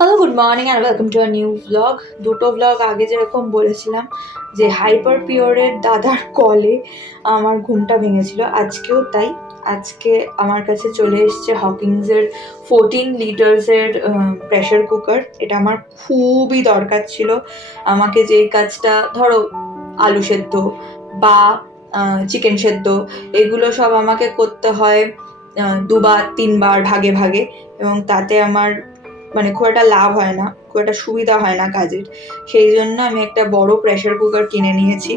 Hello, good morning and welcome to a new blog. দুটো blog আগে যেরকম বলেছিলাম যে হাইপার পিওরের দাদার কলে আমার ঘুমটা ভেঙেছিল, আজকেও তাই। আজকে আমার কাছে চলে এসছে হকিংসের 14 লিটার্সের প্রেশার কুকার। এটা আমার খুবই দরকার ছিল। আমাকে যে কাজটা, ধরো আলু সেদ্ধ বা চিকেন সেদ্ধ, এগুলো সব আমাকে করতে হয় দুবার তিনবার ভাগে ভাগে, এবং তাতে আমার মানে খুব একটা লাভ হয় না, খুব একটা সুবিধা হয় না কাজের। সেই জন্য আমি একটা বড় প্রেশার কুকার কিনে নিয়েছি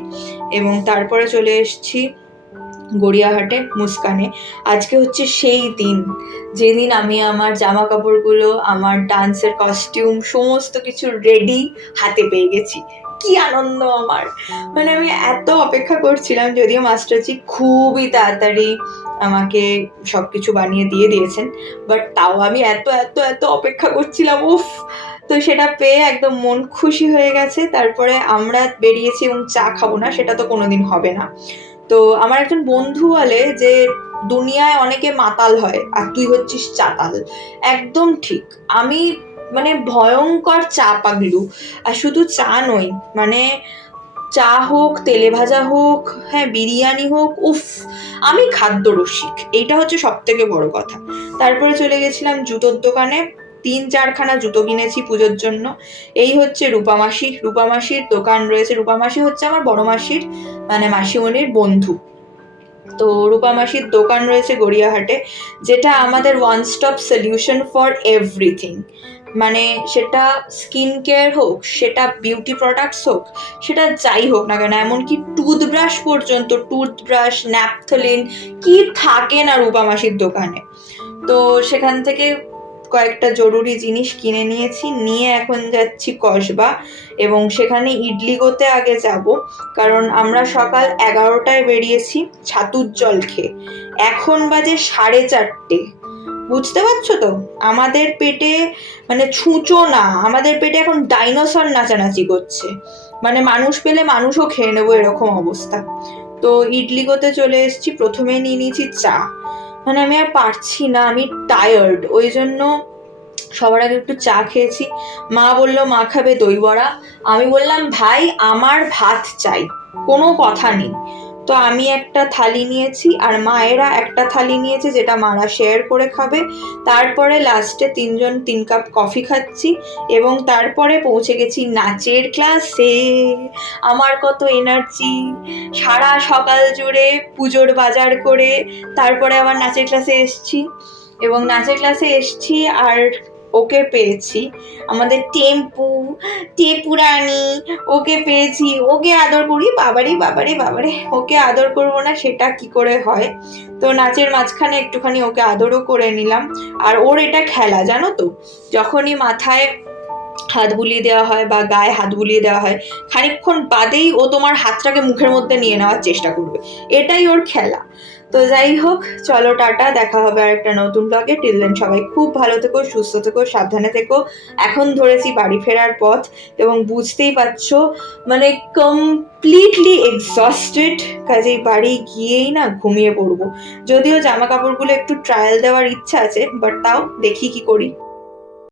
এবং তারপরে চলে এসেছি গড়িয়াহাটে মুস্কানে। আজকে হচ্ছে সেই দিন যেদিন আমি আমার জামা কাপড়গুলো, আমার ডান্সের কস্টিউম, সমস্ত কিছু রেডি হাতে পেয়ে গেছি। কি আনন্দ আমার! মানে আমি এত অপেক্ষা করছিলাম, যদিও মাস্টারজি খুবই তাড়াতাড়ি আমাকে সবকিছু বানিয়ে দিয়ে দিয়েছেন, বাট তাও আমি এত এত এত অপেক্ষা করছিলাম, উফ! তো সেটা পেয়ে একদম মন খুশি হয়ে গেছে। তারপরে আমরা বেরিয়েছি এবং চা খাবো না সেটা তো কোনোদিন হবে না। তো আমার একজন বন্ধু বলে যে দুনিয়ায় অনেকে মাতাল হয় আর তুই হচ্ছিস চাতাল। একদম ঠিক। আমি মানে ভয়ঙ্কর চা পাগলু। আর শুধু চা নই, মানে চা হোক, তেলে ভাজা হোক, হ্যাঁ বিরিয়ানি হোক, উফ! আমি খাদ্য রসিক, এইটা হচ্ছে সব থেকে বড় কথা। তারপরে চলে গেছিলাম জুতোর দোকানে, 3-4খানা জুতো কিনেছি পুজোর জন্য। এই হচ্ছে রূপামাসি, রূপামাসির দোকান রয়েছে। রূপামাসি হচ্ছে আমার বড় মাসির, মানে মাসিমণির বন্ধু। তো রূপামাসির দোকান রয়েছে গড়িয়াহাটে, যেটা আমাদের one stop solution for everything. মানে সেটা স্কিন কেয়ার হোক, সেটা বিউটি প্রোডাক্টস হোক, সেটা যাই হোক না কেন, এমনকি টুথব্রাশ পর্যন্ত, টুথব্রাশ, ন্যাপথলিন, কি থাকে না রূপামাসির দোকানে। তো সেখান থেকে কয়েকটা জরুরি জিনিস কিনে নিয়েছি, নিয়ে এখন যাচ্ছি কসবা, এবং সেখানে ইডলিগোতে আগে যাব, কারণ আমরা সকাল 11টায় বেরিয়েছি ছাতুর জল খেয়ে। এখন বাজে 4:30। বুঝতে পারছো তো, আমাদের পেটে মানে ছুঁচো না, আমাদের পেটে এখন ডাইনোসর নাচানাচি করছে। মানে মানুষ পেলে মানুষও খেয়ে নেবো, এরকম অবস্থা। তো ইডলিগোতে চলে এসেছি, প্রথমেই নিয়ে নিয়েছি চা। মানে আমি আর পারছি না, আমি টায়ার্ড, ওই জন্য সবার আগে একটু চা খেয়েছি। মা বললো মা খাবে দই বড়া। আমি বললাম ভাই আমার ভাত চাই, কোনো কথা নেই। তো আমি একটা থালি নিয়েছি আর মায়েরা একটা থালি নিয়েছে, যেটা মারা শেয়ার করে খাবে। তারপরে লাস্টে 3জন 3 কাপ কফি খাচ্ছি, এবং তারপরে পৌঁছে গেছি নাচের ক্লাসে। আমার কত এনার্জি! সারা সকাল জুড়ে পুজোর বাজার করে তারপরে আবার নাচের ক্লাসে এসছি, এবং নাচের ক্লাসে এসছি আর ওকে পেয়েছি, আমাদের টেপুরানি, ওকে পেয়েছি। ওকে আদর করি, বাবারে বাবারে বাবারে, ওকে আদর করবো না সেটা কি করে হয়। তো নাচের মাঝখানে একটুখানি ওকে আদরও করে নিলাম। আর ওর এটা খেলা, জানো তো, যখনই মাথায় হাত বুলিয়ে দেওয়া হয় বা গায়ে হাত বুলিয়ে দেওয়া হয়, খানিকক্ষণ বাদেই ও তোমার হাতটাকে মুখের মধ্যে নিয়ে নেওয়ার চেষ্টা করবে। এটাই ওর খেলা। তো যাই হোক, চলো টাটা, দেখা হবে আর একটা নতুন ব্লগে। টিল দেন সবাই খুব ভালো থেকো, সুস্থ থেকো, সাবধানে থেকো। এখন ধরেছি বাড়ি ফেরার পথ, এবং বুঝতেই পারছো মানে কমপ্লিটলি এক্সস্টেড, কাজেই বাড়ি গিয়েই না ঘুমিয়ে পড়বো। যদিও জামা কাপড়গুলো একটু ট্রায়াল দেওয়ার ইচ্ছা আছে, বাট তাও দেখি কি করি।